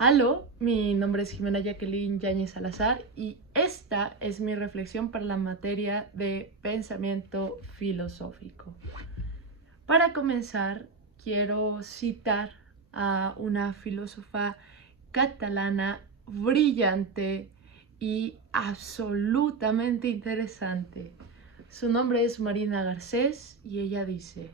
Aló, mi nombre es Jimena Jacqueline Yáñez Salazar y esta es mi reflexión para la materia de pensamiento filosófico. Para comenzar, quiero citar a una filósofa catalana brillante y absolutamente interesante. Su nombre es Marina Garcés y ella dice: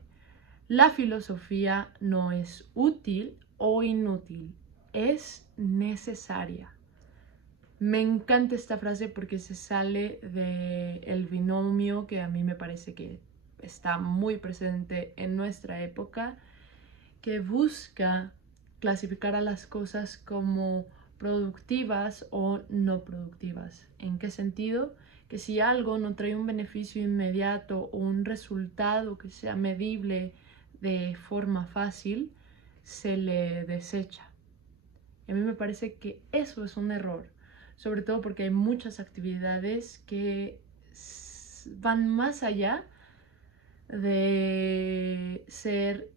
la filosofía no es útil o inútil, es necesaria. Me encanta esta frase porque se sale del binomio que a mí me parece que está muy presente en nuestra época, que busca clasificar a las cosas como productivas o no productivas. ¿En qué sentido? Que si algo no trae un beneficio inmediato o un resultado que sea medible de forma fácil, se le desecha. Y a mí me parece que eso es un error, sobre todo porque hay muchas actividades que van más allá de ser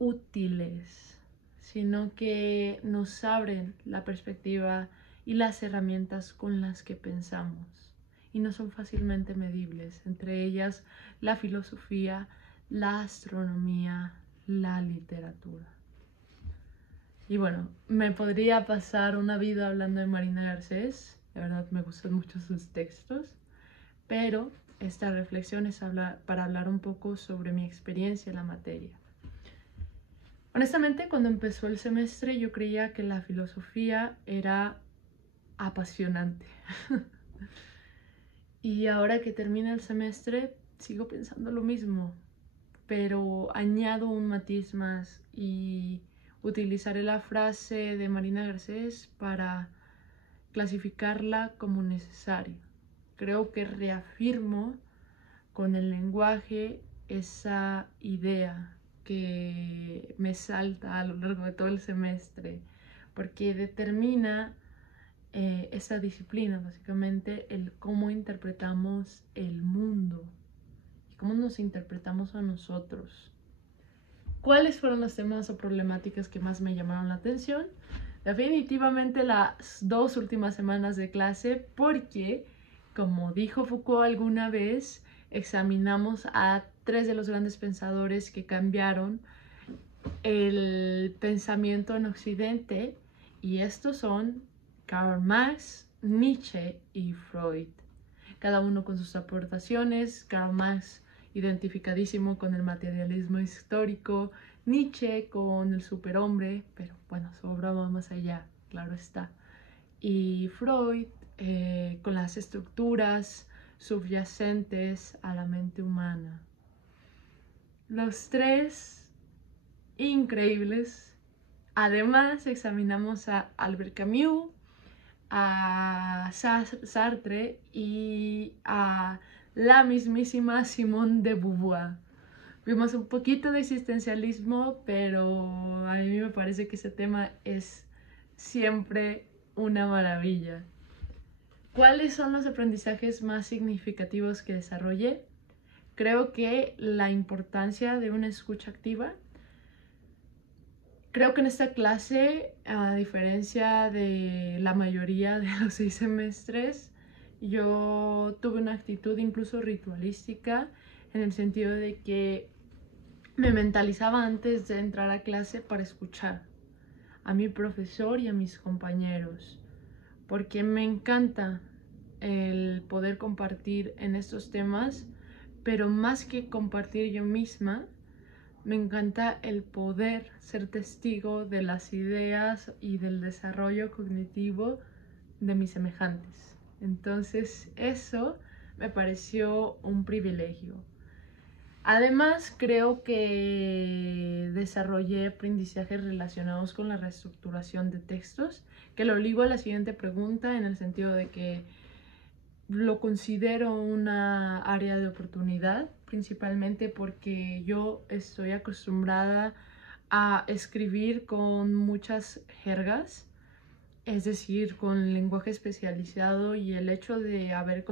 útiles, sino que nos abren la perspectiva y las herramientas con las que pensamos y no son fácilmente medibles, entre ellas la filosofía, la astronomía, la literatura. Y bueno, me podría pasar una vida hablando de Marina Garcés, de verdad me gustan mucho sus textos, pero esta reflexión es para hablar un poco sobre mi experiencia en la materia. Honestamente, cuando empezó el semestre yo creía que la filosofía era apasionante. Y ahora que termina el semestre sigo pensando lo mismo, pero añado un matiz más y utilizaré la frase de Marina Garcés para clasificarla como necesario. Creo que reafirmo con el lenguaje esa idea que me salta a lo largo de todo el semestre, porque determina esa disciplina, básicamente, el cómo interpretamos el mundo y cómo nos interpretamos a nosotros. ¿Cuáles fueron los temas o problemáticas que más me llamaron la atención? Definitivamente las 2 últimas semanas de clase, porque, como dijo Foucault alguna vez, examinamos a 3 de los grandes pensadores que cambiaron el pensamiento en Occidente, y estos son Karl Marx, Nietzsche y Freud. Cada uno con sus aportaciones. Karl Marx identificadísimo con el materialismo histórico, Nietzsche con el superhombre, pero bueno, su obra va más allá, claro está. Y Freud con las estructuras subyacentes a la mente humana. Los tres increíbles. Además, examinamos a Albert Camus, a Sartre y a la mismísima Simone de Beauvoir. Vimos un poquito de existencialismo, pero a mí me parece que ese tema es siempre una maravilla. ¿Cuáles son los aprendizajes más significativos que desarrollé? Creo que la importancia de una escucha activa. Creo que en esta clase, a diferencia de la mayoría de los 6 semestres, yo tuve una actitud incluso ritualística, en el sentido de que me mentalizaba antes de entrar a clase para escuchar a mi profesor y a mis compañeros, porque me encanta el poder compartir en estos temas, pero más que compartir yo misma, me encanta el poder ser testigo de las ideas y del desarrollo cognitivo de mis semejantes. Entonces eso me pareció un privilegio. Además, creo que desarrollé aprendizajes relacionados con la reestructuración de textos, que lo ligo a la siguiente pregunta, en el sentido de que lo considero una área de oportunidad, principalmente porque yo estoy acostumbrada a escribir con muchas jergas, es decir, con lenguaje especializado, y el hecho de haber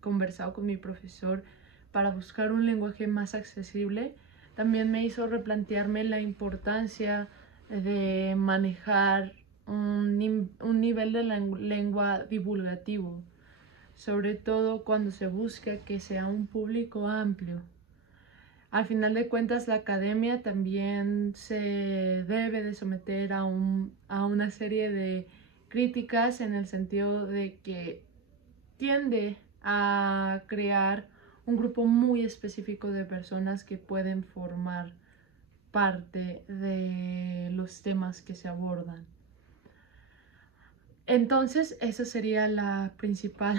conversado con mi profesor para buscar un lenguaje más accesible también me hizo replantearme la importancia de manejar un nivel de lengua divulgativo, sobre todo cuando se busca que sea un público amplio. Al final de cuentas, la academia también se debe de someter a una serie de críticas, en el sentido de que tiende a crear un grupo muy específico de personas que pueden formar parte de los temas que se abordan. Entonces, esa sería la principal,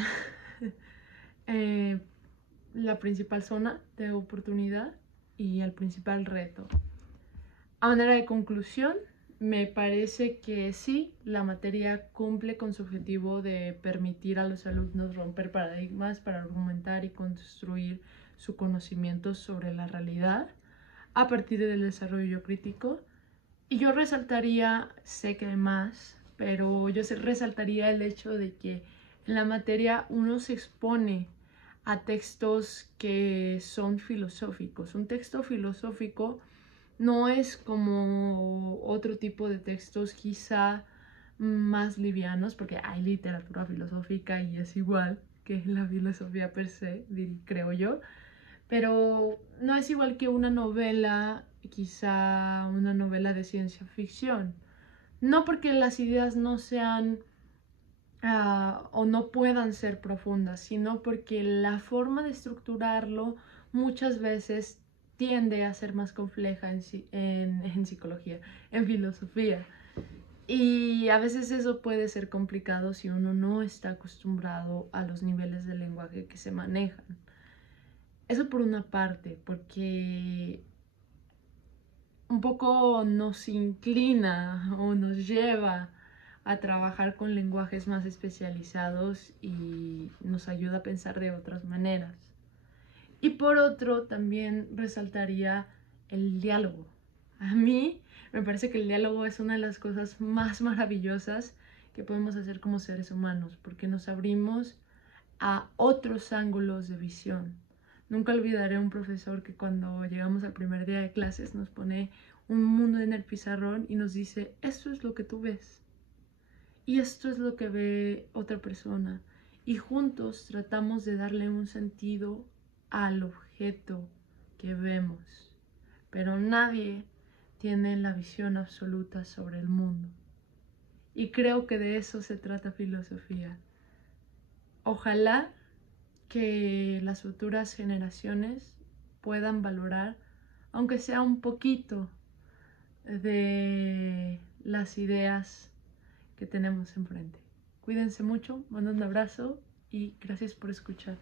la principal zona de oportunidad y el principal reto. A manera de conclusión, me parece que sí, la materia cumple con su objetivo de permitir a los alumnos romper paradigmas para argumentar y construir su conocimiento sobre la realidad a partir del desarrollo crítico. Y yo resaltaría, sé que hay más, pero yo resaltaría el hecho de que en la materia uno se expone a textos que son filosóficos. Un texto filosófico no es como otro tipo de textos quizá más livianos, porque hay literatura filosófica y es igual que la filosofía per se, creo yo, pero no es igual que una novela, quizá una novela de ciencia ficción. No porque las ideas no sean o no puedan ser profundas, sino porque la forma de estructurarlo muchas veces tiende a ser más compleja en psicología, en filosofía. Y a veces eso puede ser complicado si uno no está acostumbrado a los niveles de lenguaje que se manejan. Eso por una parte, porque un poco nos inclina o nos lleva a trabajar con lenguajes más especializados y nos ayuda a pensar de otras maneras. Y por otro, también resaltaría el diálogo. A mí me parece que el diálogo es una de las cosas más maravillosas que podemos hacer como seres humanos, porque nos abrimos a otros ángulos de visión. Nunca olvidaré a un profesor que cuando llegamos al primer día de clases nos pone un mundo en el pizarrón y nos dice: esto es lo que tú ves y esto es lo que ve otra persona, y juntos tratamos de darle un sentido al objeto que vemos, pero nadie tiene la visión absoluta sobre el mundo. Y creo que de eso se trata filosofía. Ojalá que las futuras generaciones puedan valorar, aunque sea un poquito, de las ideas que tenemos enfrente. Cuídense mucho, mando un abrazo y gracias por escuchar.